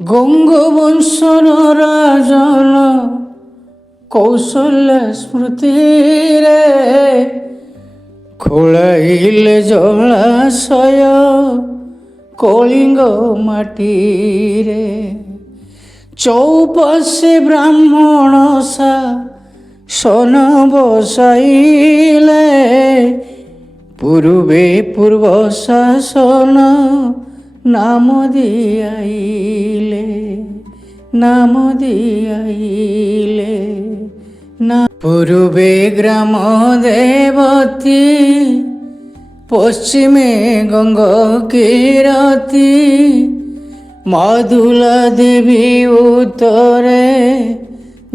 গঙ্গবংশর রাজন কৌশল্য স্মৃতিরে খোলাইলে জଳାଶୟ কলিঙ্গ মাটিরে চৌপাশে ব্রাহ্মণ শাসন বসাইলে পূর্বে পূর্ব শাসন নাম দিয়াইলে নাম দিয়াইলে না পূর্বে গ্রাম দেবতী পশ্চিমে গঙ্গ কিরতী মধুলা দেবী উত্তরে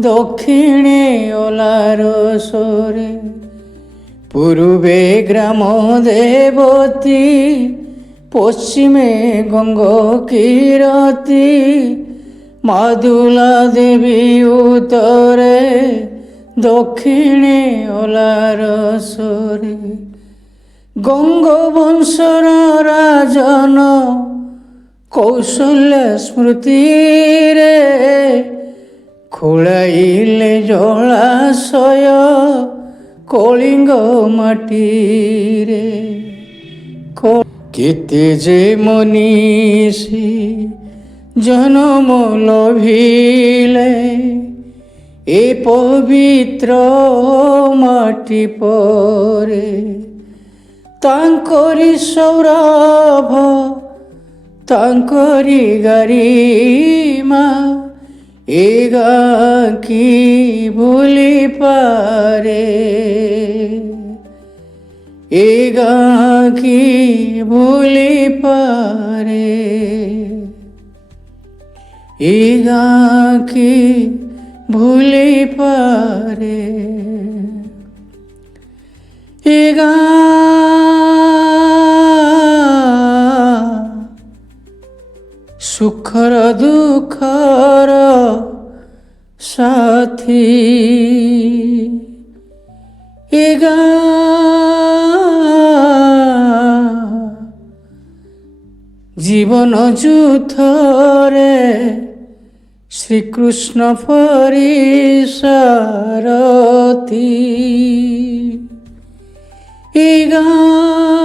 দক্ষিণে অলারসরে পূর্বে গ্রাম দেবতী পশ্চিমে গঙ্গ কিরতী মধুলা দেবী উত্তরে দক্ষিণে অলারসরে গঙ্গবংশর রাজন কৌশল্য স্মৃতিরে খোলাইলে জଳାଶୟ কলিঙ্গ মাটিরে কেতে যে মনীষী জনম লভিলে এ পবিত্র মাটি পরে তাଙ୍କରି ସୌରଭ ତାଙ୍କରି ଗାରିମା ଏ ଗାଁ କି ଭୁଲି ପାରେ ଏ ଗାଁ କି ଭୁଲି ପାରେ ଏ ଗାଁ କି ଭୁଲି ପାରେ ଏ ଗାଁ ସୁଖର ଦୁଃଖର ସାଥୀ ଏ ଗାଁ ଜୀବନ ଯୁଥରେ ଶ୍ରୀକୃଷ୍ଣ ପରି ସାରଥୀ ଏ ଗାଁ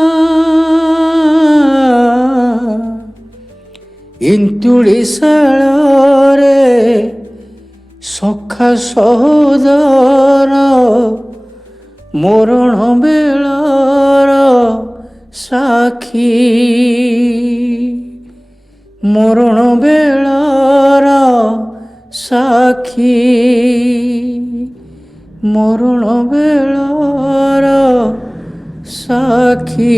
ଇନ୍ତୁଳିଶାଳରେ ସଖା ସହୋଦର ମରଣ ବେଳର ସାକ୍ଷୀ ମରଣ ବେଳର ସାକ୍ଷୀ ମରଣ ବେଳର ସାକ୍ଷୀ।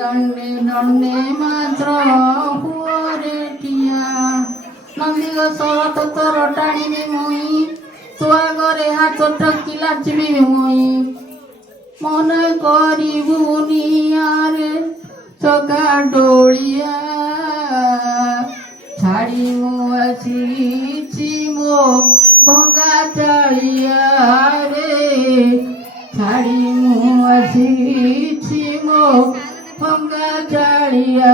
ଦଣ୍ଡେ ଦଣ୍ଡେ ମାତ୍ର ହୁଅରେ ଠିଆ ନନ୍ଦିଘୋଷର ତୋର ଟାଣିବି ମୁଇଁ ତୁ ଆଗରେ ହାତ ଟକି ଲାଚିବି ମୁଇଁ ମନେ କରିବୁ ନିଆରେ ଚକା ଡୋଳିଆ ଛାଡ଼ି ମୁଁ ଆସିଛି ମୋ ଭଙ୍ଗା ଚାଳିଆ ରେ ଛାଡ଼ି ମୁଁ ଆସିଛି ମୋ ଭଙ୍ଗା ଚାଳିଆ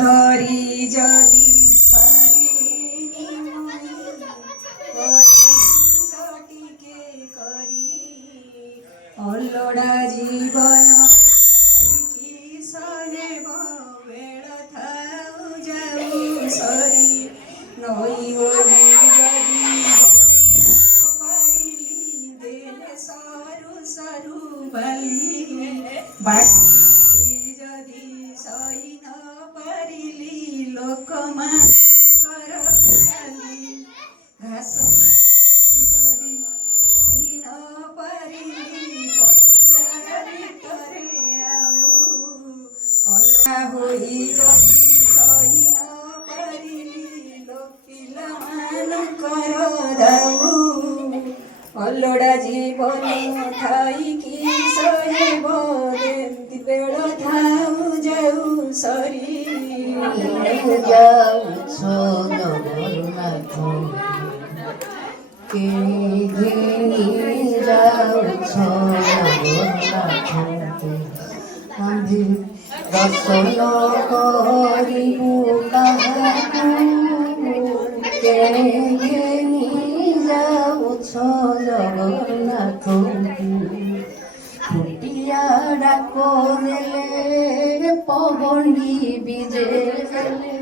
ধরি যদি টিকে করি অল্লড়া জীবন কি সহেব বেড় থাউ যাও সরি নই হরি যদি পারিলি দেলে সরু সরু বলি বাটি যদি সই ন পারিলি লোকমা কর খালি ঘাস যদি রহি ন পারিলি পড়িয়ার ভিতরে আউ অল্লা হই যদি সই ন পারিলি লোক পিଲାମାନଙ୍କର ଦାଉ ଅଲୋଡ଼ା ଜୀବନ ଥାଇକି ସହେବ ବେଳ ଥାଉ ଯାଉ ସରି ଯାଉଛ ଜଗନ୍ନାଥ କିଣି ଘିଣି ଯାଉଛ ଜଗନ୍ନାଥ ଆମ୍ଭେ ଦର୍ଶନ କରିବୁ କାହାକୁ କିଣି ଘିଣି ଯାଉଛ ଜଗନ୍ନାଥଙ୍କୁ ଫୁଟିଆ ଡାକ ଦେଲେ ପବଣ୍ଡି ବିଜେ ହେଲେ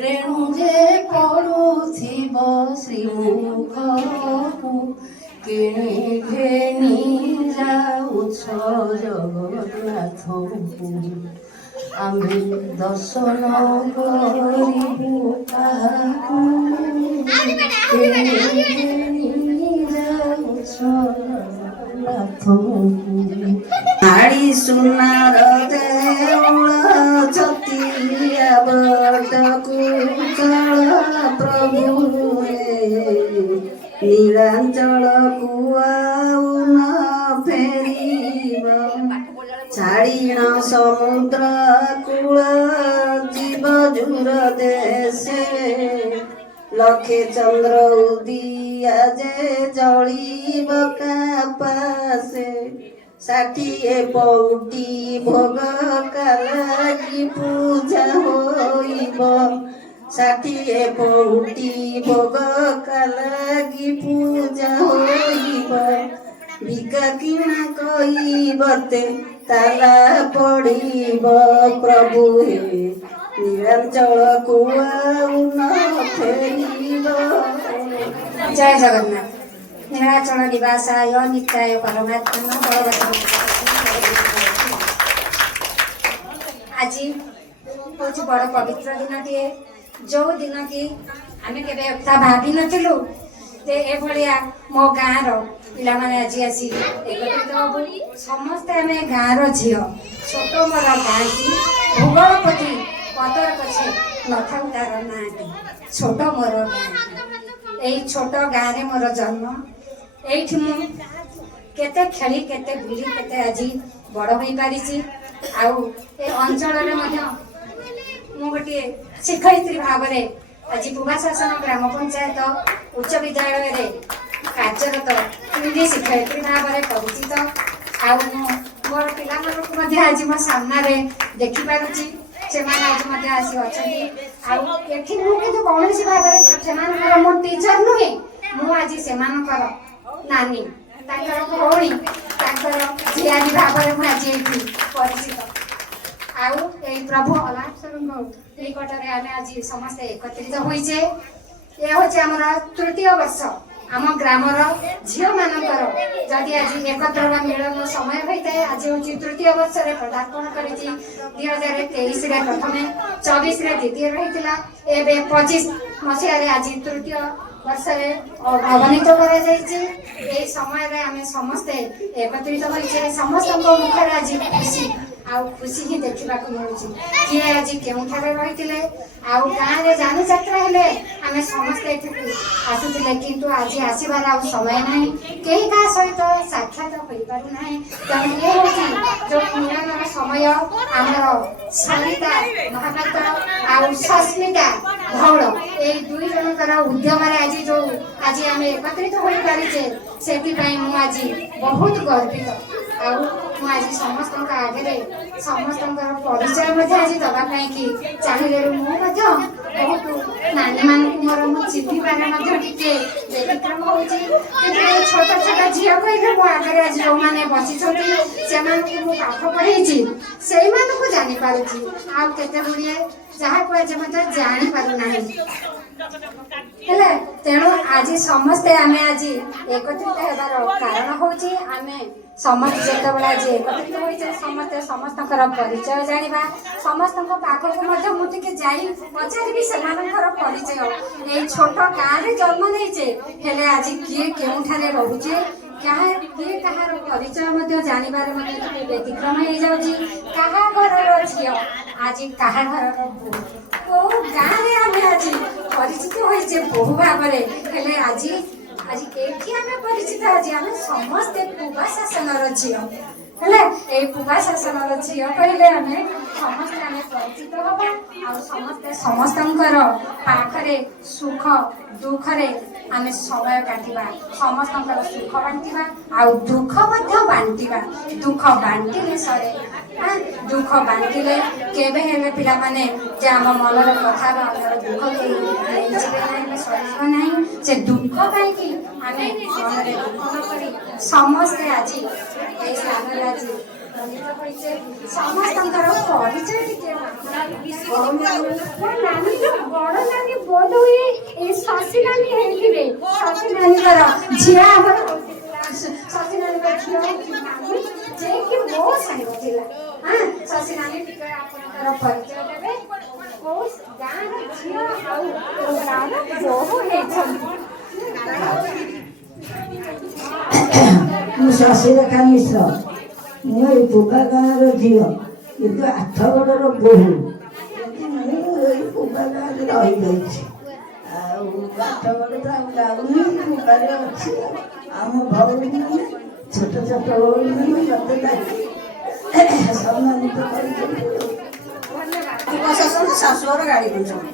ରେଣୁ ଯେ ପଡ଼ୁଥିବ ଶ୍ରୀମୁଖକୁ କିଣି ଘେନି ଯାଉଛ ଜଗନ୍ନାଥଙ୍କୁ ଆମେ ଦର୍ଶନ କରିବୁ କାହାକୁ କିଣି ଘେନି ଯାଉଛ ନାଡ଼ି ସୁନାର ଦେଉଳ ଛତିଆ ବଟକୁ ଚଳ ପ୍ରଭୁ ନୀଳାଞ୍ଚଳକୁ ଆଉ ନ ଫେରିବ ଛାଡ଼ିଣ ସମୁଦ୍ର କୂଳ ଯିବ ଜୁର ଦେଶେ ଲକ୍ଷେ ଚନ୍ଦ୍ର ଉଦିଆ ଯେ ଜଳିବ କାପାସେ 60 ପଉଟି ଭୋଗ କାଲାଗି ପୂଜା ହୋଇବ 60 ପଉଟି ଭୋଗ କାଲାଗି ପୂଜା ହୋଇବ ଭିକା କିଣା କହିବତେ ତାଲା ପଡ଼ିବ ପ୍ରଭୁ ହେ ନୀଳାଞ୍ଚଳକୁ ଆଉ ନ ଫେରିବ। ଜୟ ଜଗନ୍ନାଥ। ନୀଳାଚଳ ନିବାସାୟ ନିତ୍ୟାୟ ପରମାତ୍ମା ବଡ଼ ପବିତ୍ର ଦିନଟିଏ, ଯେଉଁ ଦିନ କି ଆମେ କେବେ ତା ଭାବିନଥିଲୁ ଯେ ଏଭଳିଆ ମୋ ଗାଁର ପିଲାମାନେ ଆଜି ଆସି ଏକତ୍ରିତ ହବୁ। ସମସ୍ତେ ଆମେ ଗାଁର ଝିଅ। ଛୋଟ ମୋର ଗାଁଟି, ଭୂଗୋଳ ପୋଥି ପଦର ପଛେ ନଥାଉ ତାର ନାଁଟି, ଛୋଟ ମୋର ଗାଁଟି। ଏଇ ଛୋଟ ଗାଁରେ ମୋର ଜନ୍ମ। ଏଇଠି ମୁଁ କେତେ ଖେଳି, କେତେ ବୁଲି, କେତେ ଆଜି ବଡ଼ ହୋଇପାରିଛି। ଆଉ ଏ ଅଞ୍ଚଳରେ ମଧ୍ୟ ମୁଁ ଗୋଟିଏ ଶିକ୍ଷୟିତ୍ରୀ ଭାବରେ ଆଜି ପୁବାଶାସନ ଗ୍ରାମ ପଞ୍ଚାୟତ ଉଚ୍ଚ ବିଦ୍ୟାଳୟରେ କାର୍ଯ୍ୟରତ ହିନ୍ଦୀ ଶିକ୍ଷୟିତ୍ରୀ ଭାବରେ ପରିଚିତ। ଆଉ ମୁଁ ମୋର ପିଲାମାନଙ୍କୁ ମଧ୍ୟ ଆଜି ମୋ ସାମ୍ନାରେ ଦେଖିପାରୁଛି। ସେମାନେ ଆଜି ମଧ୍ୟ ଆସି ଅଛନ୍ତି। ଆଉ ଏଠି ମୁଁ କିନ୍ତୁ କୌଣସି ଭାବରେ ସେମାନଙ୍କର ମୋ ଟିଚର ନୁହେଁ, ମୁଁ ଆଜି ସେମାନଙ୍କର ନାନୀ, ତାଙ୍କର ଭଉଣୀ, ତାଙ୍କର ଝିଆରୀ ଭାବରେ ମୁଁ ଆଜି ଏଠି ପରିଚିତ। ଆଉ ଏଇ ପ୍ରଭୁ ଅଲାପସରଙ୍କ ନିକଟରେ ଆମେ ଆଜି ସମସ୍ତେ ଏକତ୍ରିତ ହୋଇଛେ। ଏ ହେଉଛି ଆମର ତୃତୀୟ ବର୍ଷ। ଆମ ଗ୍ରାମର ଝିଅମାନଙ୍କର ଯଦି ଆଜି ଏକତ୍ର ବା ମିଳନ ସମୟ ହୋଇଥାଏ, ଆଜି ହେଉଛି ତୃତୀୟ ବର୍ଷରେ ପଦାର୍ପଣ କରିଛି। 2023ରେ ପ୍ରଥମେ, 24ରେ ଦ୍ୱିତୀୟ ରହିଥିଲା, ଏବେ 25 ମସିହାରେ ଆଜି ତୃତୀୟ ବର୍ଷରେ ଅବନୀତ କରାଯାଇଛି। ଏହି ସମୟରେ ଆମେ ସମସ୍ତେ ଏକତ୍ରିତ ହୋଇଛେ। ସମସ୍ତଙ୍କ ମୁଖରେ ଆଜି ଖୁସି, ଆଉ ଖୁସି ହିଁ ଦେଖିବାକୁ ମିଳୁଛି। କିଏ ଆଜି କେଉଁଠାରେ ରହିଥିଲେ, ଆଉ ଗାଁରେ ଯାନିଯାତ୍ରା ହେଲେ ଆମେ ସମସ୍ତେ ଏଠିକୁ ଆସୁଥିଲେ, କିନ୍ତୁ ଆଜି ଆସିବାର ଆଉ ସମୟ ନାହିଁ, କେହି କାହା ସହିତ ସାକ୍ଷାତ ହୋଇପାରୁନାହିଁ। ତେଣୁ ଏ ହେଉଛି ଯେଉଁ ମିଳନର ସମୟ। ଆମର ସରିତା ମହାପାତ୍ର ଆଉ ସସ୍ମିତା ଧଉଳ, ଏଇ ଦୁଇ ଜଣଙ୍କର ଉଦ୍ୟମରେ ଆଜି ଆମେ ଏକତ୍ରିତ ହୋଇପାରିଛେ, ସେଥିପାଇଁ ମୁଁ ଆଜି ବହୁତ ଗର୍ବିତ। ଆଉ ମୁଁ ଆଜି ସମସ୍ତଙ୍କ ଆଗରେ ସମସ୍ତଙ୍କର ପରିଚୟ ମଧ୍ୟ ଆଜି ଦେବା ପାଇଁ କି ଚାହିଁଲେ ମୁଁ ମଧ୍ୟ ବହୁତ ନାନୀମାନଙ୍କୁ ମୋର ମୁଁ ଚିହ୍ନିବାରେ ମଧ୍ୟ ଟିକେ ବ୍ୟତିକ୍ରମ ହେଉଛି। କିନ୍ତୁ ଏଇ ଛୋଟ ଛୋଟ ଝିଅ କହିଲେ ମୋ ଆଗରେ ଆଜି ଯେଉଁମାନେ ବସିଛନ୍ତି, ସେମାନଙ୍କୁ ମୁଁ ପାଠ ପଢ଼େଇଛି, ସେଇମାନଙ୍କୁ ଜାଣିପାରୁଛି। ଆଉ କେତେ ଗୁଡ଼ିଏ ଯାହାକୁ ଆଜି ମଧ୍ୟ ଜାଣିପାରୁନାହିଁ। ହେଲେ ତେଣୁ ଆଜି ସମସ୍ତେ ଆମେ ଆଜି ଏକତ୍ରିତ ହେବାର କାରଣ ହେଉଛି, ଆମେ ସମସ୍ତେ ଯେତେବେଳେ ଆଜି ଏକତ୍ରିତ ହୋଇଛେ, ସମସ୍ତେ ସମସ୍ତଙ୍କର ପରିଚୟ ଜାଣିବା। ସମସ୍ତଙ୍କ ପାଖକୁ ମଧ୍ୟ ମୁଁ ଟିକେ ଯାଇ ପଚାରିବି ସେମାନଙ୍କର ପରିଚୟ। ଏଇ ଛୋଟ ଗାଁରେ ଜନ୍ମ ନେଇଛେ, ହେଲେ ଆଜି କିଏ କେଉଁଠାରେ ରହୁଛେ, କିଏ କାହାର ପରିଚୟ ମଧ୍ୟ ଜାଣିବାରେ ମଧ୍ୟ ଟିକେ ବ୍ୟତିକ୍ରମ ହେଇଯାଉଛି। କାହା ଘରର ଝିଅ, ଆଜି କାହା ଘରର ବୋହୂ, କୋଉ ଗାଁରେ ଆମେ ଆଜି ପରିଚିତ ହୋଇଛେ ବୋହୂ ଭାବରେ, ହେଲେ ଆଜି ଏଠି ଆମେ ପରିଚିତ। ଆଜି ଆମେ ସମସ୍ତେ ପୁବାଶାସନର ଝିଅ। ହେଲେ ଏଇ ପୁବାଶାସନର ଝିଅ କହିଲେ ଆମେ ସମସ୍ତେ ପରିଚିତ ହବା। ଆଉ ସମସ୍ତେ ସମସ୍ତଙ୍କର ପାଖରେ ସୁଖ ଦୁଃଖରେ ଆମେ ସମୟ କାଟିବା, ସମସ୍ତଙ୍କର ସୁଖ ବାଣ୍ଟିବା, ଆଉ ଦୁଃଖ ମଧ୍ୟ ବାଣ୍ଟିବା। ଦୁଃଖ ବାଣ୍ଟିଲେ ସରେ, ଦୁଃଖ ବାଣ୍ଟିଲେ କେବେ ହେଲେ ପିଲାମାନେ ଯେ ଆମ ମନର କଥା ବା ଆମର ଦୁଃଖ କେହି ନେଇଯିବେ ନାହିଁ, ସରିଯିବ ନାହିଁ। ସେ ଦୁଃଖ ପାଇଁକି ଆମେ ମନରେ ଦୁଃଖ ନ କରି ସମସ୍ତେ ଆଜି ଏଇ ସ୍ଥାନରେ ଆଜି ଉପନୀତ ହୋଇଛେ। ସମସ୍ତଙ୍କର ପରିଚୟ ଟିକେ ବଡ଼ ନାନୀ ବୋଧ ହୁଏ ଏଇ ଶଶୀ ନାନୀ ହେଇଥିବେ। ଶଶୀ ନାନୀଙ୍କର ଝିଅ ଆମର ଶଶୀ ନାନୀଙ୍କ ଝିଅ ନାନୀ, ଯିଏକି ମୋ ସାଙ୍ଗ ଥିଲା। ଶଶୀ ନାନୀ ଟିକେ ଆପଣଙ୍କର ପରିଚୟ ଦେବେ, କୋଉ ଗାଁର ଝିଅ ଆଉ କୋଉ ଗାଁର ବୋହୂ ହେଇଛନ୍ତି। ମୁଁ ଶଶିରେଖା ମିଶ୍ର, ମୁଁ ଏଇ ପୁବା ଗାଁର ଝିଅ, କିନ୍ତୁ ଆଠଗଡ଼ର ବୋହୂ। ମୁଁ ଏଇ ପୁବା ଗାଁରେ ରହିଯାଇଛି। ଆଉ ଆଠଗଡ଼ ତ ଆଉ ଯାଉନି, ପୁବାରେ ଅଛି। ଆମ ଭଉଣୀମାନେ ଛୋଟ ଛୋଟ ଭଉଣୀମାନେ ମୋତେ ଡାକି ସମ୍ମାନିତ କରିଛନ୍ତି। ପ୍ରଶାସନ ଶାଶୁଘର ଗାଡ଼ି ବୁଝୁଛନ୍ତି।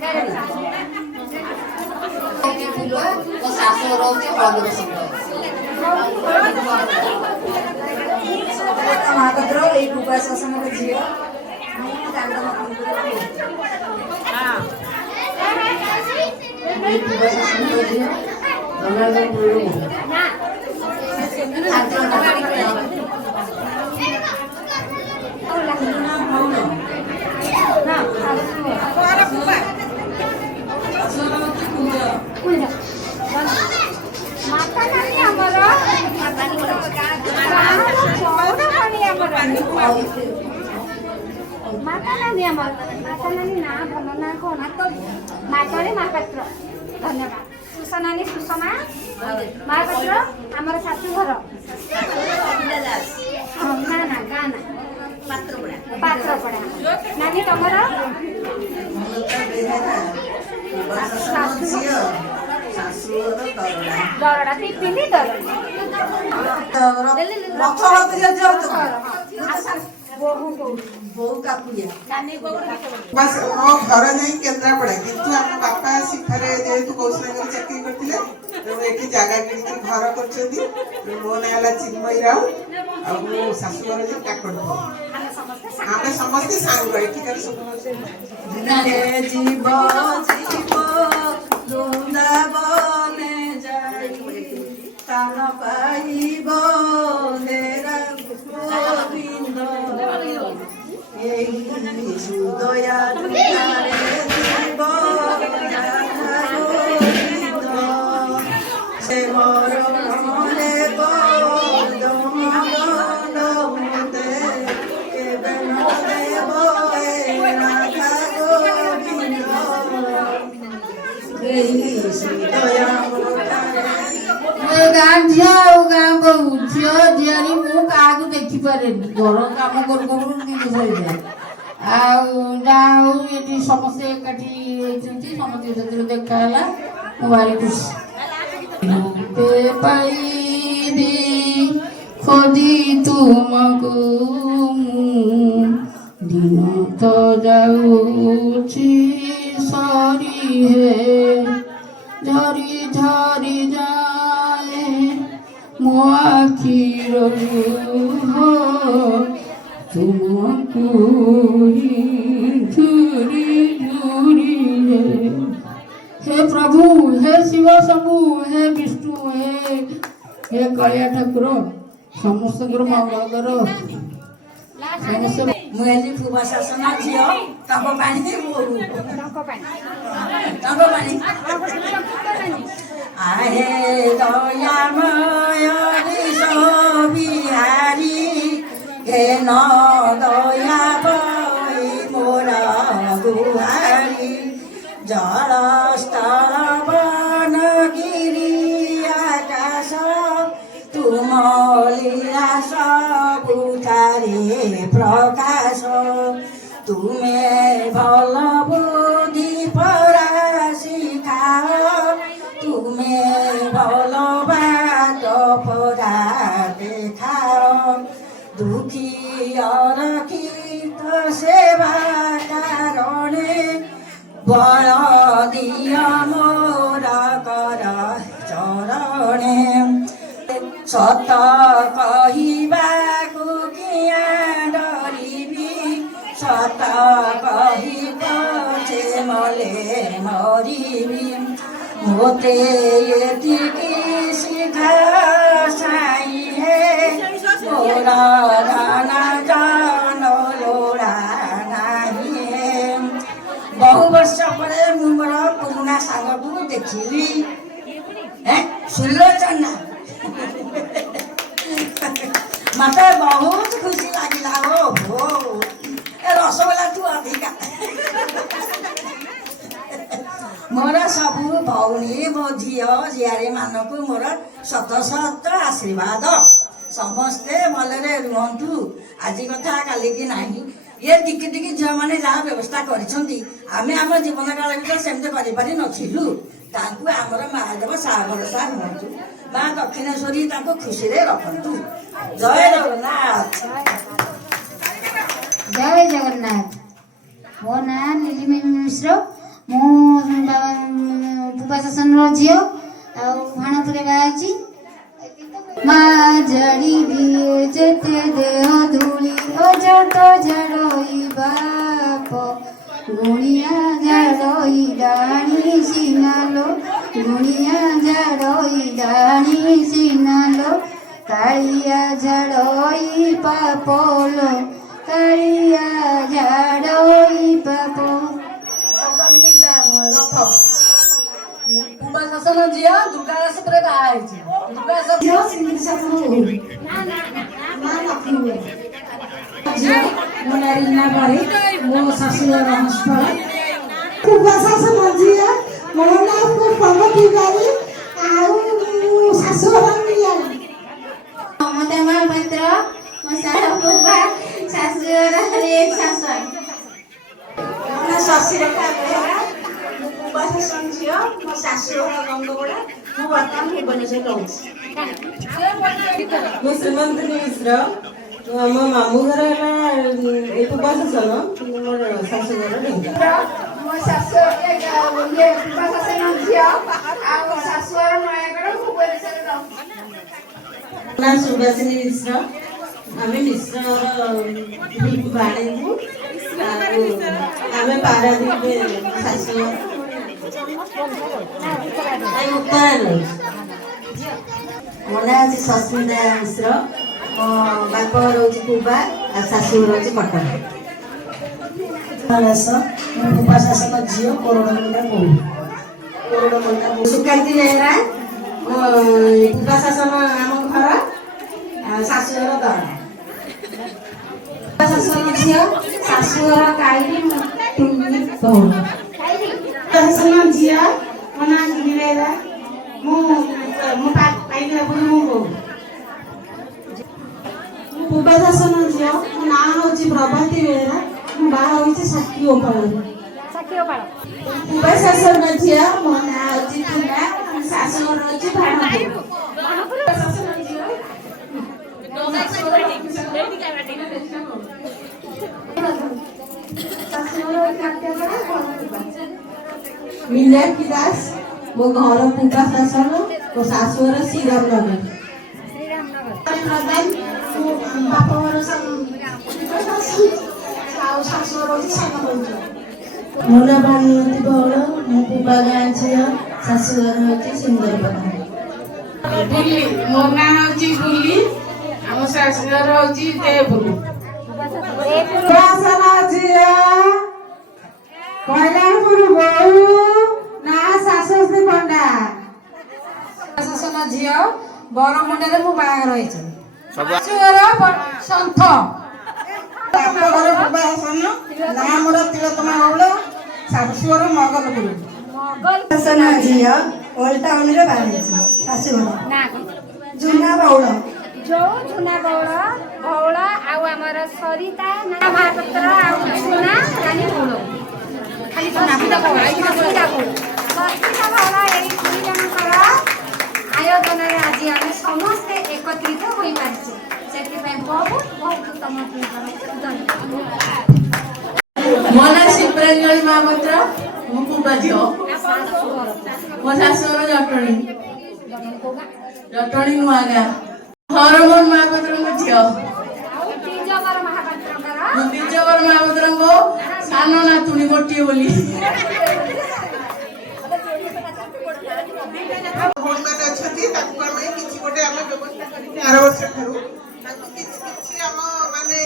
ମୋ ଶାଶୁ ରହୁଛି ମହାପାତ୍ର ଏଇ ପୁବାଶାସନର ଝିଅ। ମୁଁ ତାଙ୍କ ପୁବାଶାସନର ଝିଅ ମାତା ନାନୀ ଆମର ମାତା ନାନୀ ଆମର ମାତା ନାନୀ ନାଁ ଭଲ ନାଁ କ'ଣ ମାତାଳି ମହାପାତ୍ର ଧନ୍ୟବାଦ। ସୁଷମା ନାନୀ ସୁଷମା ମହାପାତ୍ର ଆମର ଶାଶୁଘର ନା ନା ଗାଁ ନା ପାତ୍ରପଡ଼ା। ନାନୀ ତମର ଦରଡ଼ା ପିପିଲି ମୋ ଘର ଯାଇ କେନ୍ଦ୍ରାପଡ଼ା କିନ୍ତୁ ଆମ ବାପା ଶିଖାରେ ଯେହେତୁ କୌଶଳଙ୍କର ଚାକିରି କରିଥିଲେ ତେଣୁ ଏଠି ଜାଗା କିଣିକି ଘର କରିଛନ୍ତି। ମୋ ନାଁ ହେଲା ଚିନ୍ମୟୀ ରାଉତ ଆଉ ମୋ ଶାଶୁଘର ଯାଇ କାକଟପୁର। ଆମେ ସମସ୍ତେ ସାଙ୍ଗ ଏଠିକାର ସବୁ ଯିବ ଯିବ ବୃନ୍ଦାବନେ ଯାଇ କାନ ପାଇବ ଗୋବିନ୍ଦ ଏହି ସୁଦୟା ଦୁଃଖରେ ଯିବ ଗୋବିନ୍ଦ ସେ ମରଣରେ ଗଣ୍ଡ ମତେ କେବେ ନ ଦେବ ଏ ରାଧା ଗୋବିନ୍ଦ ଏହି ସୁଦୟା ଗାଁ ଝିଅ ଆଉ ଗାଁ ବୋହୂ ଝିଅ ଝିଆରୀ ମୁଁ କାହାକୁ ଦେଖିପାରେନି ଘର କାମ କରୁ କରୁ ଦିନ ସରିଯାଏ। ଆଉ ଯାହା ହଉ ଏଠି ସମସ୍ତେ ଏକାଠି ହେଇଛନ୍ତି ସମସ୍ତଙ୍କ ସାଥିରେ ଦେଖା ହେଲା ମୁଁ ଭାରି ଖୁସି। ପାଇବି ଖୋଜି ତୁମକୁ ଦିନ ତ ଯାଉଛି ସରି ହେ ଝରି ଝରି ଯାଏ ମୋ ଆଖିର ଲୁହ ତୁମକୁ ଝୁରି ଝୁରି हे प्रभु हे शिव शंभु हे विष्णु हे कालिया ठाकुर समस्त मंगल कर ମୁଁ ହେଲି ଫୁବା ଶାସନ ଝିଅ ଟଙ୍କ ପାଣି ଆହେ ଦୟାମୟ ବିହାରୀ ହେ ନ ଦୟା ପଇ ମୋର ଗୁହାରୀ ଜଳ ସ୍ଥଳ ବନଗିରି ଆକାଶ ତୁମ ଲୀଳା ସବୁଠାରେ ପ୍ରକାଶ ତୁମେ ଭଲ ବୁଦ୍ଧି ପରା ଶିଖାଅ ତୁମେ ଭଲ ବାଟ ପରା ଦେଖାଅ ଦୁଃଖୀ ଅରକ୍ଷିତ ସେବା କାରଣେ ବଳ ଦିଅ ମୋର କର ଚରଣେ ସତ କହିବାକୁ କିଆ ଡରିବି ସତ କହି ପଛେ ମଲେ ମରିବି ମୋତେ ଏତିକି ଶିଖା ସାଇ ହେ ମୋର ଧନ ଜନ ଲୋଡ଼ା ନାହିଁ ହେ। ବହୁ ବର୍ଷ ପରେ ମୁଁ ମୋର ପୁରୁଣା ସାଙ୍ଗକୁ ଦେଖିଲି ସୁଲୋଚନା ମତେ ବହୁତ ଖୁସି ଲାଗିଲା ଓ ରସଗୋଲା ତୁ ଅଧିକା ମୋର ସବୁ ଭଉଣୀ ମୋ ଝିଅ ଝିଆରୀ ମାନଙ୍କୁ ମୋର ଶତ ଶତ ଆଶୀର୍ବାଦ ସମସ୍ତେ ଭଲରେ ରୁହନ୍ତୁ ଆଜି କଥା କାଲିକି ନାହିଁ ये टिकी टिकी झील मैंने जहाँ व्यवस्था करी आम जीवन काल भर सेमती करथिलु आमर महादेव साहा भरसा रुहतु माँ दक्षिणेश्वरी खुशी रखु जय जगन्नाथ जय जगन्नाथ। मो ना नीलिमी मिश्र मु शासन झी भाणपुरे बाजी जड़ी दिए जेते देह धूली अजत झड़ई बाप गुणिया झड़ई डाणी सिनालो गुणिया झड़ई डाणी सिनालो कालिया झड़ई पापलो कालिया झड़ई पाप रथ शासन झील दुर्गा दास बाहर दुर्गा दास ମୋ ନାଁ ରୀନା ପାଢ଼ୀ, ମୋ ଶାଶୁଘର ହଂସପାଳ। ପୂର୍ବଶାସନ ଝିଅ ମୋ ନାଁ ପ୍ରଗତି ବାରି ଆଉ ଶାଶୁଘର ନିଆଳି। ମମତା ମହାପାତ୍ର, ମୋ ଶାଶୁବା ଶାଶୁଘର ଶାଶୁ। ମୋ ଶଶିରେଖା ବେହେରା, ମୁଁ ପୂର୍ବଶାସନ ଝିଅ, ମୋ ଶାଶୁଘର ଗଙ୍ଗପଡ଼ା, ମୁଁ ବର୍ତ୍ତମାନ ଭୁବନେଶ୍ୱର ରହୁଛି। ମୁଁ ଶ୍ରୀମନ୍ତିନୀ ମିଶ୍ର, ମୋ ମାମୁଁ ଘର ହେଲା ଏଇ ପୂର୍ବଶାସନ, ମୋର ଶାଶୁଘର ଢେଙ୍କା। ମୋ ଶାଶୁ ପୂର୍ବଶାସନ ଝିଅ ଆଉ ଶାଶୁଘର ନୟାଗଡ଼ ଭୁବନେଶ୍ୱର ରହୁଛି। ନା ସୁବାସିନୀ ମିଶ୍ର, ଆମେ ମିଶ୍ର ବାଣିବୁ ଆଉ ଆମେ ପାରାଦୀପ ଶାଶୁଘର ଉତ୍ତରାରେ। ମୋ ନାଁ ହେଉଛି ସସ୍ମିତା ମିଶ୍ର, ମୋ ବାପ ଘର ହେଉଛି କୁବା ଆଉ ଶାଶୁଘର ହେଉଛି କଟକ। ମୁଁ ପୂର୍ବଶାସନ ଝିଅ କୋରଡ଼ମୁଣ୍ଡା ବୋହୂ। ସୁକାନ୍ତି ବେହେରା, ମୋ ପୂର୍ବଶାସନ ଆମ ଘର ଆଉ ଶାଶୁଘର ଦରଡ଼ା। ଶାଶୁଘର ଝିଅ, ଶାଶୁଘର କାଇରି, ଟୁଙ୍ଗି ବୋହୂ। ପୂର୍ବଶାସନ ଝିଅ ମୋ ନାଁ ଜୁଲି ବେହେରା, ମୁଁ ପାଇକରାପୁର ମୁଁ ବୋହୂ। ପୂର୍ବଶାସନ ଝିଅ, ମୋ ନାଁ ହେଉଛି ପ୍ରଭାତୀ ବେହେରା, ମୁଁ ବାହା ହୋଇଛି ସାକ୍ଷୀ ଗୋପାଳରେ। ପୂର୍ବଶାସନ ଝିଅ, ମୋ ନାଁ ହେଉଛି ଟୁନା, ଶାଶୁଘର ହେଉଛି ଭାଣପୁର। ମୀନାକ୍ଷୀ ଦାସ, ମୋ ଘର ପୂର୍ବଶାସନ, ମୋ ଶାଶୁଘର ଶ୍ରୀରାମନଗର। ପ୍ରଧାନ, ମୋ ବାପ ଘର ଆଉ ଶାଶୁଘର ହେଉଛି ସାନପଞ୍ଚ। ମୋ ନାଁ ଭାନୁମତୀ ବଉଳ, ମୁଁ କୁବା ଗାଁ ଝିଅ, ଶାଶୁଘର ହେଉଛି ସୁନ୍ଦରପଦା। ମୋ ନାଁ ହେଉଛି ବୁଲି, ଆମ ଶାଶୁଘର ହେଉଛି ଦେବପୁର। ପୂର୍ବଶାସନ ଝିଅ କଲ୍ୟାଣପୁର ବୋହୂ, ନାଁ ଶାଶୁଶ୍ରୀ ପଣ୍ଡା। ଶାସନ ଝିଅ, ବରମୁଣ୍ଡାରେ ମୋ ବାହାଘର ହେଇଛି। ଶାଶୁଘର ସନ୍ଥ। ବାପଘର ପୂର୍ବଶାସନ, ନାଁ ମୋର ତିଳତମା ବଉଳ, ଶାଶୁଘର ମଗଲପୁର। ଶାସନ ଝିଅ ଓଲ୍ଡ ଟାଉନରେ ବାହା ହେଇଛି, ଶାଶୁଘର ଜୁନା ବଉଳ। ଯୋଉ ଚୁନା ବଉଳ ଆଉ ଆମର ସରିତା ମହାପାତ୍ର ଆଉ ଚୁନା ରାଣୀ ବଉଳ। ଖାଲି ସସ୍ମିତା ବଉଳ, ସସ୍ମିତା ବଉଳ ଏଇ ଦୁଇ ଜଣଙ୍କର ଆୟୋଜନରେ ଆଜି ଆମେ ସମସ୍ତେ ଏକତ୍ରିତ ହୋଇପାରିଛେ। ସେଥିପାଇଁ ବହୁତ ବହୁତ ତମକୁ ମୋ ନାଁ ଶିବରାଞ୍ଜଳି ମହାପାତ୍ର, ମୁଁ କୁବା ଝିଅ, ମୋ ଶାଶୁଘର ଜଟଣୀ ନୂଆ ଗାଁ। ହରମୋହନ ମହାପାତ୍ରଙ୍କ ଝିଅ, ମୁଁ ବିଜୟବର ମହାପାତ୍ରଙ୍କ ସାନ ନାତୁଣୀ ଗୋଟିଏ ବୋଲି। ଭଉଣୀମାନେ ଅଛନ୍ତି, ତାକୁ ଆମେ କିଛି ଗୋଟେ ଆମେ ବ୍ୟବସ୍ଥା କରିକି ଆର ବର୍ଷ ଠାରୁ ତାଙ୍କୁ କିଛି ଆମ ମାନେ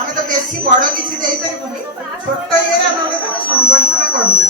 ଆମେ ତ ବେଶୀ ବଡ଼ କିଛି ଦେଇପାରିବୁନି, ଛୋଟ ଇଏରେ ଆମେ ଗୋଟେ ତାକୁ ସମ୍ବର୍ଦ୍ଧନା କରୁଛୁ।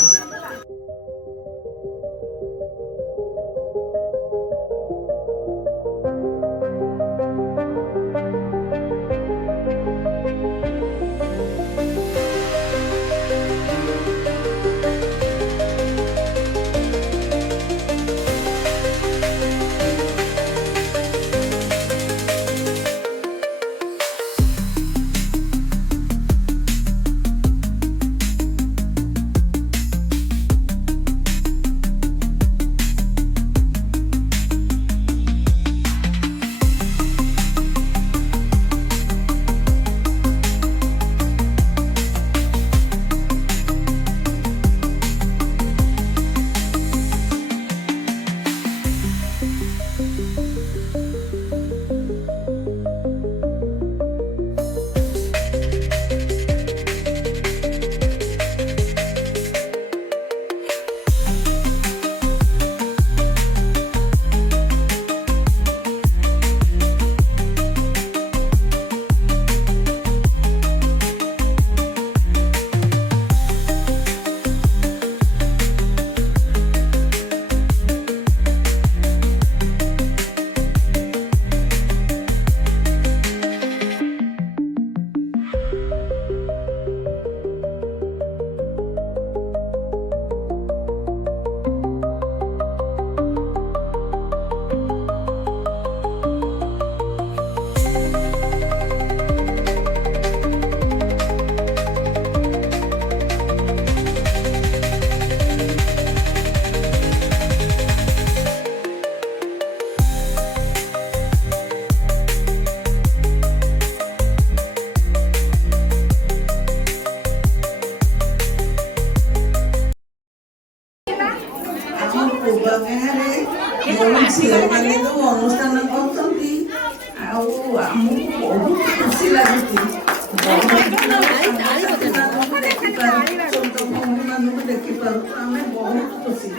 ମାନଙ୍କୁ ଦେଖିପାରୁ ଆମେ ବହୁତ ଖୁସି।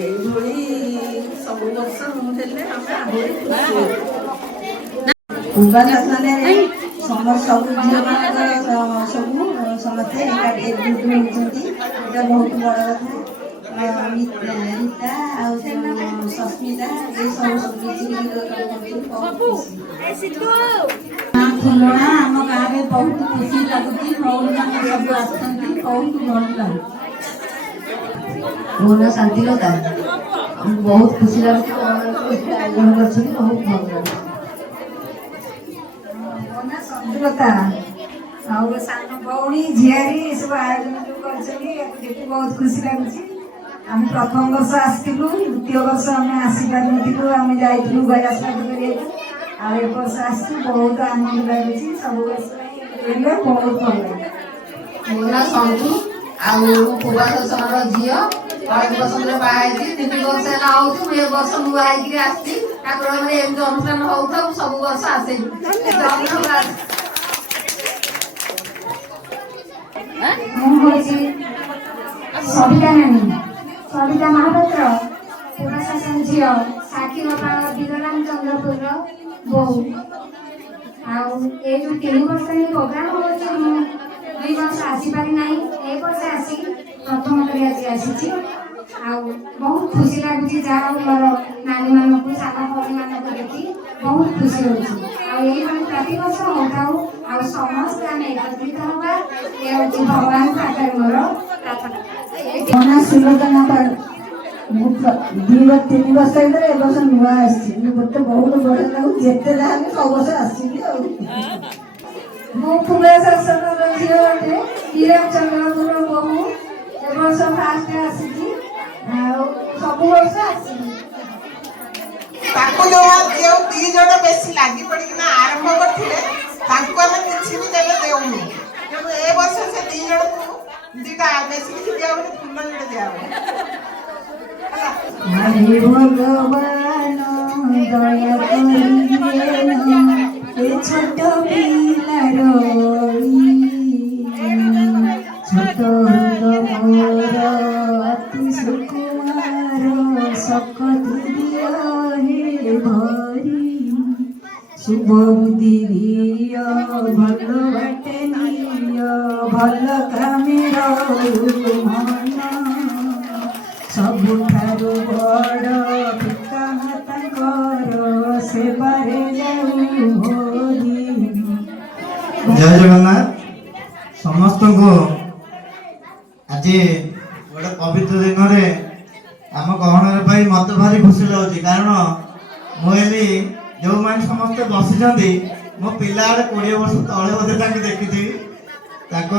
ଏଇଭଳି ସବୁ ବର୍ଷ ହେଲେ ଆମେ ଆହୁରି ଖୁସି ହେବୁ। ପୂର୍ବାଶାସନରେ ସବୁ ଝିଅମାନଙ୍କର ସବୁ ସମସ୍ତେ ଏକାଠି ଏକଜୁଟ ହେଉଛନ୍ତି। ଏଇଟା ବହୁତ ବଡ଼ କଥା। ରୀତା ଆଉ ସସ୍ମିତା ଏସବୁ ମିଶିକି ବହୁତ ଖୁସି। ଫୁଲଣା ଆମ ଗାଁରେ ବହୁତ ଖୁସି ଲାଗୁଛି। ଭଉଣୀମାନେ ସବୁ ଆସୁଛନ୍ତି, ବହୁତ ଭଲ ଲାଗୁଛି। ମୋ ନାଁ ଶାନ୍ତିଲତା। ଆମକୁ ବହୁତ ଖୁସି ଲାଗୁଛି, ପିଲାମାନଙ୍କୁ ଏଠି ଆୟୋଜନ କରିଛନ୍ତି, ବହୁତ ଭଲ ଲାଗୁଛି। ମୋ ନାଁ ସଞ୍ଜୁଲତା। ଆଉ ସାନ ଭଉଣୀ ଝିଆରୀ ଏସବୁ ଆୟୋଜନ ଯେଉଁ କରିଛନ୍ତି ଏହାକୁ ଦେଖି ବହୁତ ଖୁସି ଲାଗୁଛି। ଆମେ ପ୍ରଥମ ବର୍ଷ ଆସିଥିଲୁ, ଦ୍ୱିତୀୟ ବର୍ଷ ଆମେ ଆସିପାରିନଥିଲୁ, ଆମେ ଯାଇଥିଲୁ ଗୟାସ୍ନାନ କରିବାକୁ। ଆଉ ଏ ବର୍ଷ ଆସିଛୁ, ବହୁତ ଆନନ୍ଦ ଲାଗୁଛି। ସବୁ ବର୍ଷ ହେଲେ ବହୁତ ଭଲ ଲାଗେ। ମୋ ନାଁ ସଞ୍ଜୁ, ଆଉ ମୁଁ ପୂର୍ବାଶାସନର ଝିଅ। ଅଳ୍ପ ବସନ୍ତରେ ବାହା ହେଇଛି, 3 ବର୍ଷ ହେଲା ହଉଛି। ମୁଁ ଏ ବର୍ଷ ନୂଆ ହେଇକିରି ଆସିଛି। ଠାକୁରଙ୍କର ଏମିତି ଅନୁଷ୍ଠାନ ହଉଥାଉ, ସବୁ ବର୍ଷ ଆସେ। ଧନ୍ୟବାଦ। ମୁଁ ହେଉଛି ସବିତା ନାନୀ, ସବିତା ମହାପାତ୍ର, ପୂର୍ବାଶାସନ ଝିଅ, ସାକ୍ଷୀ ଗୋପାଳ ବୀରରାମଚନ୍ଦ୍ରପୁରର ବୋହୂ। ଆଉ ଏ ଯେଉଁ 3 ବର୍ଷ ଏହି ପ୍ରୋଗ୍ରାମ ହେଉଛି, ମୁଁ 2 ବର୍ଷ ଆସିପାରି ନାହିଁ। ଏ ବର୍ଷ ଆସି ପ୍ରଥମ କରି ଆଜି ଆସିଛି। ଆଉ ବହୁତ ଖୁସି ଲାଗୁଛି। ଯାହା ହଉ ମୋର ନାନୀମାନଙ୍କୁ, ସାନ ଭଉଣୀମାନଙ୍କୁ ଦେଖି ବହୁତ ଖୁସି ହେଉଛି। ଆଉ ଏଇଭଳି ପ୍ରତିବର୍ଷ ହଉଥାଉ, ଆଉ ସମସ୍ତେ ଆମେ ଏକତ୍ରିତ ହେବା। ଏ ହେଉଛି ଭଗବାନଙ୍କ ପାଖରେ ମୋର ପ୍ରାର୍ଥନା। ମୋ ନାଁ ସୁଲୋଚନା ପାଳ। ମୁଁ 3 ବର୍ଷ ଭିତରେ ଏ ବର୍ଷ ନୂଆ ଆସିଛି। ମୋତେ ବହୁତ ବଢ଼ିଆ ଲାଗୁଛି। ଯେତେ ଯାହା ହେଲେ ସବୁ ବର୍ଷ ଆସିବି ଆଉ। ମୁଁ ପୂର୍ବାଶାସନର ଝିଅ ଅଟେ, ବୀରରାମଚନ୍ଦ୍ରପୁରର ବୋହୂ। ଏ ବର୍ଷ ଫାଷ୍ଟ ଆସିଛି, ଆଉ ସବୁ ବର୍ଷ ଆସିବି। ତାଙ୍କୁ ଯେଉଁ 2 ଜଣ ବେଶୀ ଲାଗି ପଡ଼ିକିନା ଆରମ୍ଭ କରିଥିଲେ, ତାଙ୍କୁ ଆମେ କିଛି ବି କେବେ ଦେଉନୁ। ତେଣୁ ଏ ବର୍ଷ ସେ 2 ଜଣଙ୍କୁ 2ଟା ବେଶୀ କିଛି ଦିଆହବନି, ଫୁଲ ଯୋଡ଼େ ଦିଆହବ। ହେ ଭଗବାନ ଦୟା କରିବେ ଏ ଛୋଟ ପିଲାର ଛୋଟ ହୃଦ ମୋର ଅତି ସୁକୁମାର ଶକତି ଦିଅ ହେ ଭରି ଶୁଭ ବୁଦ୍ଧି ଦିଅ ଭଲ ବାଟେ ନିଅ ଭଲ କାମେର ମନ ସବୁଠାରୁ ବଡ଼ ପିତା ମାତାଙ୍କର ସେବାରେ ଯାଉ ଭରି। ଜୟ ଜଗନ୍ନାଥ ସମସ୍ତଙ୍କୁ। ଆଜି ଗୋଟେ ପବିତ୍ର ଦିନରେ ଆମ ଗହଣରେ ପାଇ ମୋତେ ଭାରି ଖୁସି ଲାଗୁଛି। କାରଣ ମୁଁ ଏଲି ଯେଉଁମାନେ ସମସ୍ତେ ବସିଛନ୍ତି, ମୋ ପିଲା ଆଡ଼େ 20 ବର୍ଷ ତଳେ ବୋଧେ ତାଙ୍କୁ ଦେଖିଥିବି। ତାଙ୍କ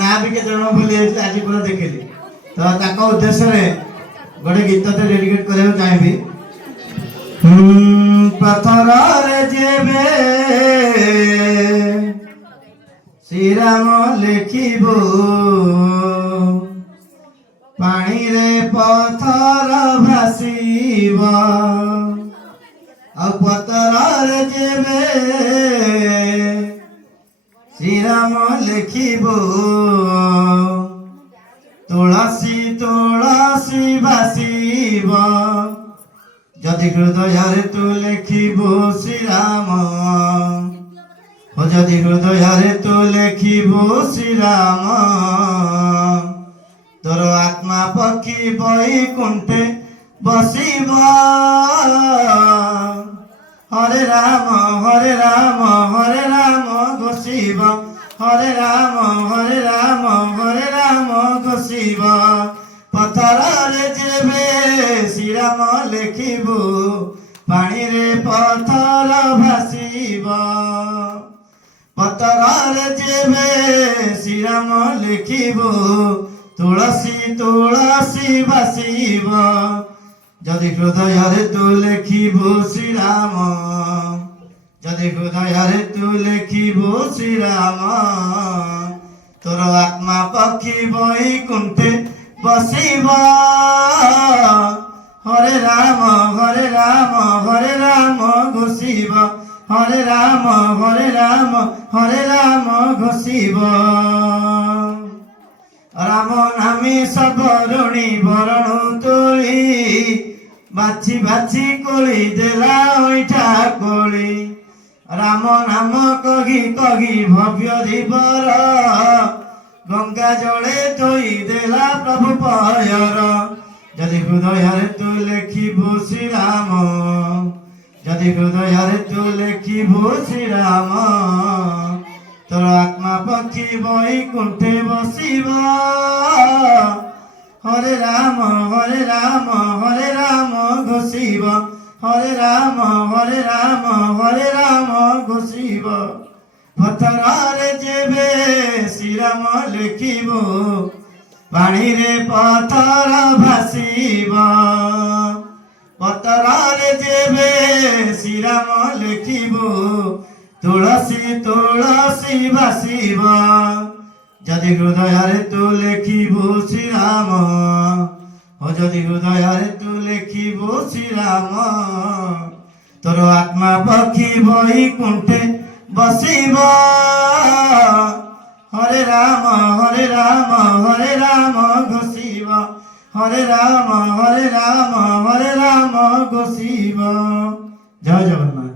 ନାଁ ବି କେତେ ଜଣ ଭୁଲି ଯାଇଛି, ଆଜି ପୁରା ଦେଖିଲି। ତ ତାଙ୍କ ଉଦ୍ଦେଶ୍ୟରେ ଗୋଟେ ଗୀତଟେ ଡେଡିକେଟ୍ କରିବାକୁ ଚାହିଁବି। ପଥରରେ ଯେବେ ଶ୍ରୀରାମ ଲେଖିବ, ପାଣିରେ ପଥର ଭାସିବ। ଆଉ ପଥରରେ ଯେବେ ଶ୍ରୀରାମ ଲେଖିବ, ତୁଳସୀ ତୁଳସୀ ଭାସିବ। ଯଦି ହୃଦୟରେ ତୁ ଲେଖିବୁ ଶ୍ରୀରାମ, ଯଦି ହୃଦୟରେ ତୁ ଲେଖିବୁ ଶ୍ରୀରାମ, ତୋର ଆତ୍ମା ପକ୍ଷୀ ବୈକୁଣ୍ଠେ ବସିବ। ହରେ ରାମ ହରେ ରାମ ହରେ ରାମ ଘୋଷିବ। ହରେ ରାମ ହରେ ରାମ ହରେ ରାମ ଘୋଷିବ। ପଥରରେ ଯେବେ ଶ୍ରୀରାମ ଲେଖିବୁ, ପାଣିରେ ପଥର ଭାସିବ। ପଥରରେ ଯେବେ ଶ୍ରୀରାମ ଲେଖିବୁ, ତୁଳସୀ ତୁଳସୀ ଭାସିବ। ଯଦି ହୃଦୟରେ ତୁ ଲେଖିବୁ ଶ୍ରୀରାମ, ଯଦି ହୃଦୟରେ ତୁ ଲେଖିବୁ ଶ୍ରୀରାମ, ତୋର ଆତ୍ମା ପକ୍ଷୀ ବୈକୁଣ୍ଠେ ବସିବ। ହରେ ରାମ ହରେ ରାମ ହରେ ରାମ ଘୋଷିବ। ହରେ ରାମ ହରେ ରାମ ହରେ ରାମ ଘୋଷିବ। রাম নামে সবরুণী বরণ তোলি বাছি বাছি কোলি দেলা ওইঠা কোলি রাম নাম কহি কহি ভব্য ধীবর গঙ্গা জলে ধୋଇ দেলা প্রভু পয়র যদি হৃদୟରେ তু লেখিবু শ্রীরাম যদি হৃদୟରେ তু লেখিবু শ্রীরাম তোর আত্মা পক্ষী বৈকুণ্ঠে বসিব হরে রাম হরে রাম হরে রাম ঘোষিব হরে রাম হরে রাম হরে রাম ঘোষিব পথরে যেবে শ্রীরাম লেখিব পানিরে পথর ভাসিব পথরে যেবে শ্রীরাম লেখিব তুলসী তুলসী ভাসিব যদি হৃদୟରେ তু লেখিবু শ্রীরাম ও যদি হৃদୟରେ তু লেখিবু শ্রীরাম তোর আত্মা পক্ষী বৈকুণ্ঠে বসিব হরে রাম হরে রাম হরে রাম ঘোষিব হরে রাম হরে রাম হরে রাম ঘোষিব। জয় জগন্নাথ।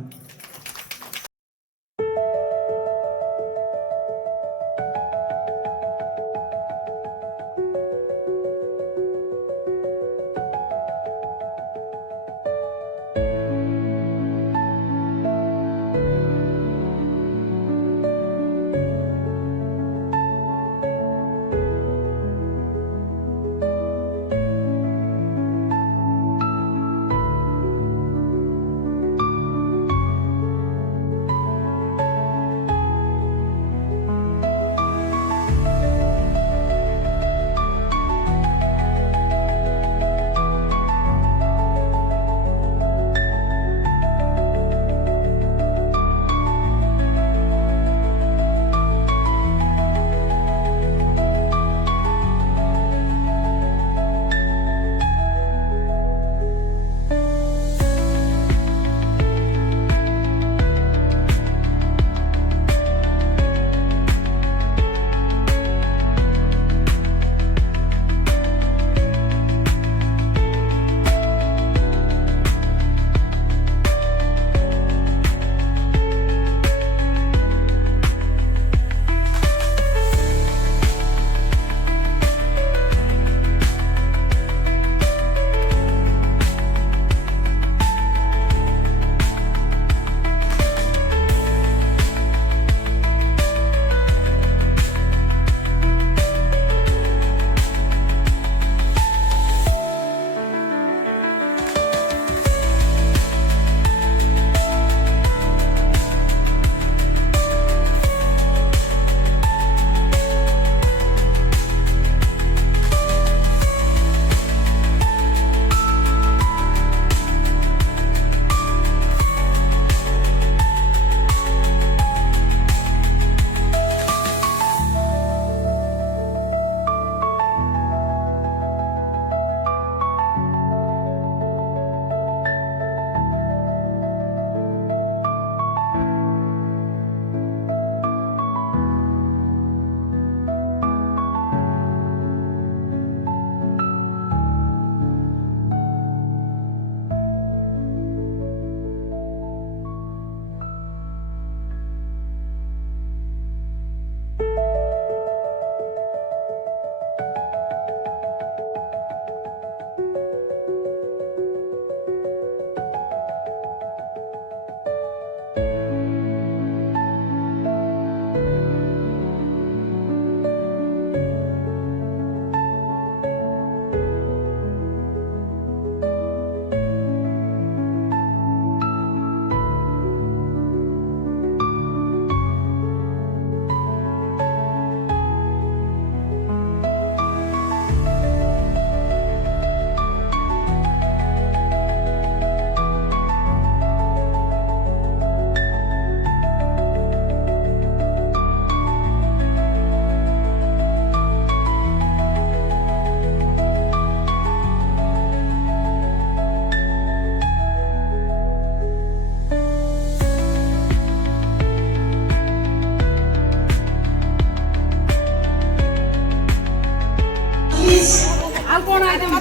ଆଉ କଣ ଆଇଟମ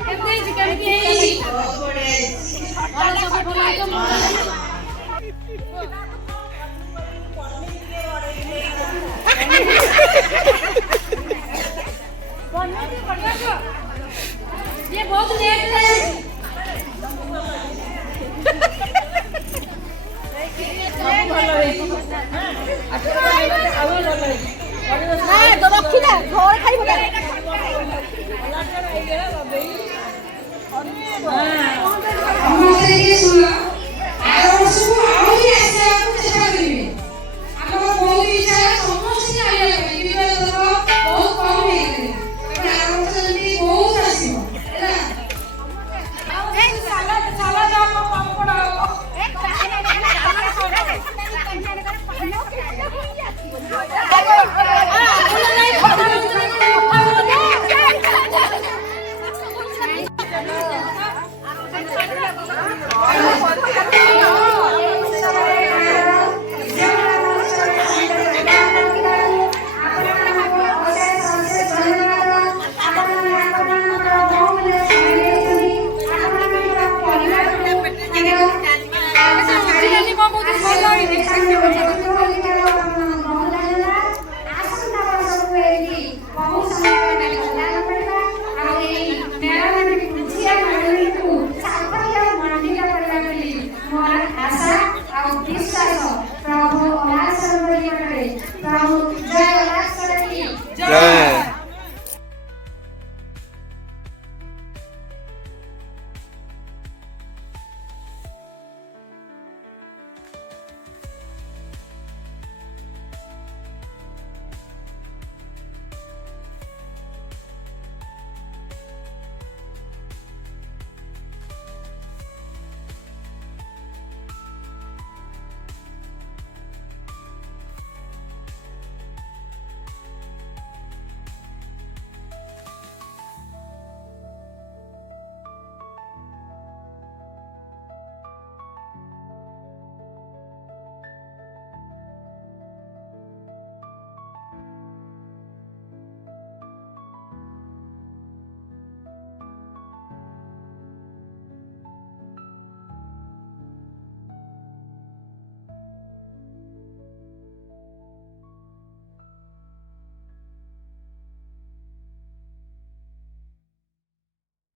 କେମିତି ହେଇଛି କେମିତି ହେଇଛି ଭଲ ଆଇଟମ ये बहुत लेट है तो रखी ना घर खाई ସମସ୍ତେ ଟିକେ ଶୁଣ